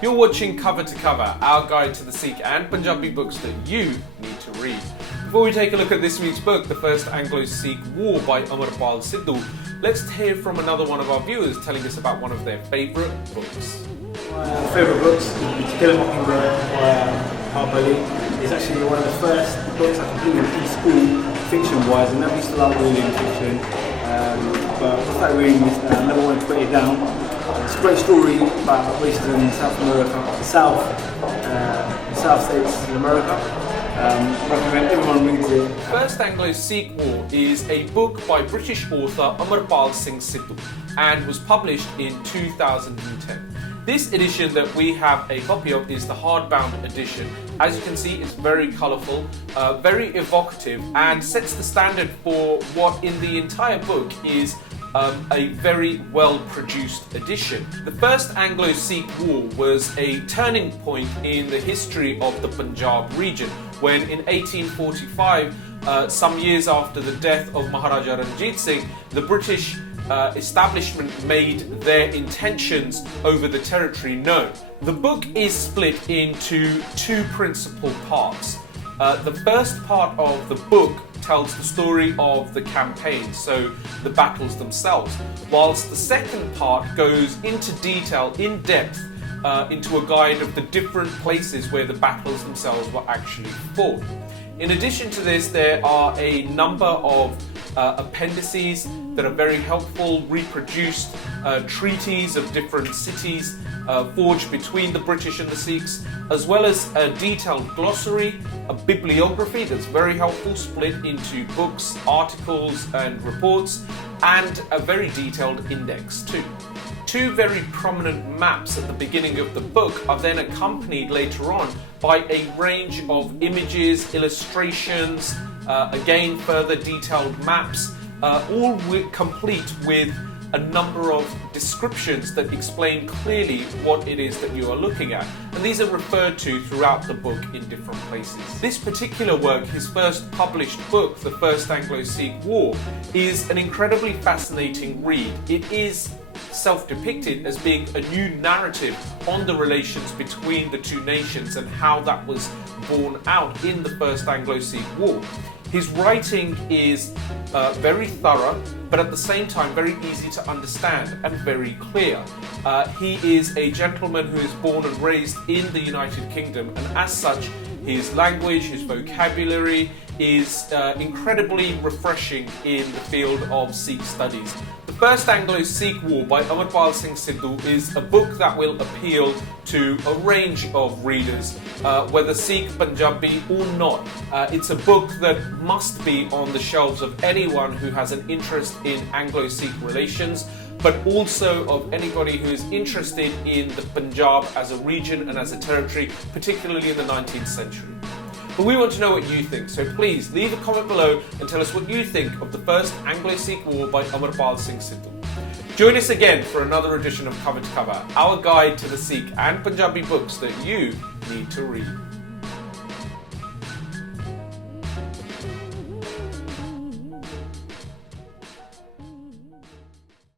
You're watching Cover to Cover, our guide to the Sikh and Punjabi books that you need to read. Before we take a look at this week's book, The First Anglo Sikh War by Amarpal Sidhu, let's hear from another one of our viewers telling us about one of their favourite books. My favourite books is To Kill a Mockingbird by Harper Lee. It's actually one of the first books I completed in school, fiction-wise, and I used to love reading fiction. But I started reading this and I never wanted to put it down. It's a great story about racism in South America, the South States in America. I recommend everyone reads it. First Anglo Sikh War is a book by British author Amarpal Singh Sidhu and was published in 2010. This edition that we have a copy of is the hardbound edition. As you can see, it's very colourful, very evocative, and sets the standard for what in the entire book is a very well-produced edition. The First Anglo Sikh War was a turning point in the history of the Punjab region, when in 1845, some years after the death of Maharaja Ranjit Singh, the British establishment made their intentions over the territory known. The book is split into two principal parts. The first part of the book tells the story of the campaign, so the battles themselves, whilst the second part goes into detail, in depth, into a guide of the different places where the battles themselves were actually fought. In addition to this, there are a number of appendices that are very helpful, reproduced treaties of different cities forged between the British and the Sikhs, as well as a detailed glossary, a bibliography that's very helpful, split into books, articles and reports, and a very detailed index too. Two very prominent maps at the beginning of the book are then accompanied later on by a range of images, illustrations, again further detailed maps, all complete with a number of descriptions that explain clearly what it is that you are looking at. And these are referred to throughout the book in different places. This particular work, his first published book, The First Anglo Sikh War, is an incredibly fascinating read. It is self-depicted as being a new narrative on the relations between the two nations and how that was borne out in the First Anglo Sikh War. His writing is very thorough, but at the same time very easy to understand and very clear. He is a gentleman who is born and raised in the United Kingdom, and as such, his language, his vocabulary is incredibly refreshing in the field of Sikh studies. The First Anglo Sikh War by Amarpal Singh Sidhu is a book that will appeal to a range of readers, whether Sikh, Punjabi or not. It's a book that must be on the shelves of anyone who has an interest in Anglo-Sikh relations, but also of anybody who is interested in the Punjab as a region and as a territory, particularly in the 19th century. But we want to know what you think, so please leave a comment below and tell us what you think of the First Anglo-Sikh War by Amarpal Singh Sidhu. Join us again for another edition of Cover to Cover, our guide to the Sikh and Punjabi books that you need to read.